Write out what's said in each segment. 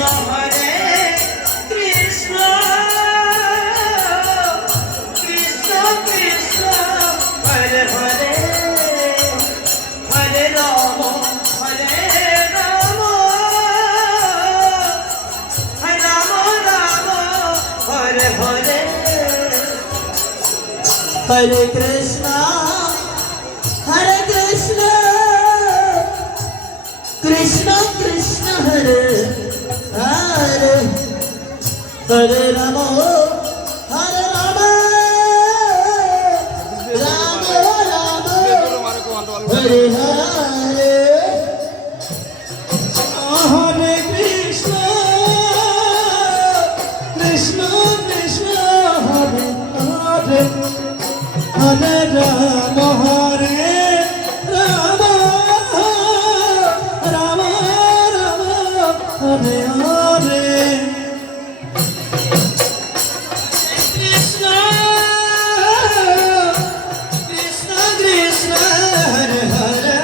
Hare Krishna, Krishna Krishna Hare Hare, Hare Rama, Rama Rama, Hare Hare. Hare Krishna, Krishna Krishna Hare Hare, Hare Rama, Rama Rama, Hare Hare. Krishna, Krishna Krishna Hare Hare,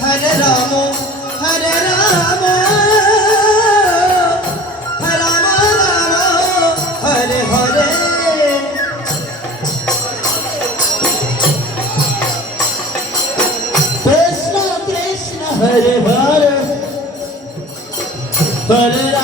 Hare Rama, Rama Rama, Hare Hare. Krishna Krishna Hare Hare, Hare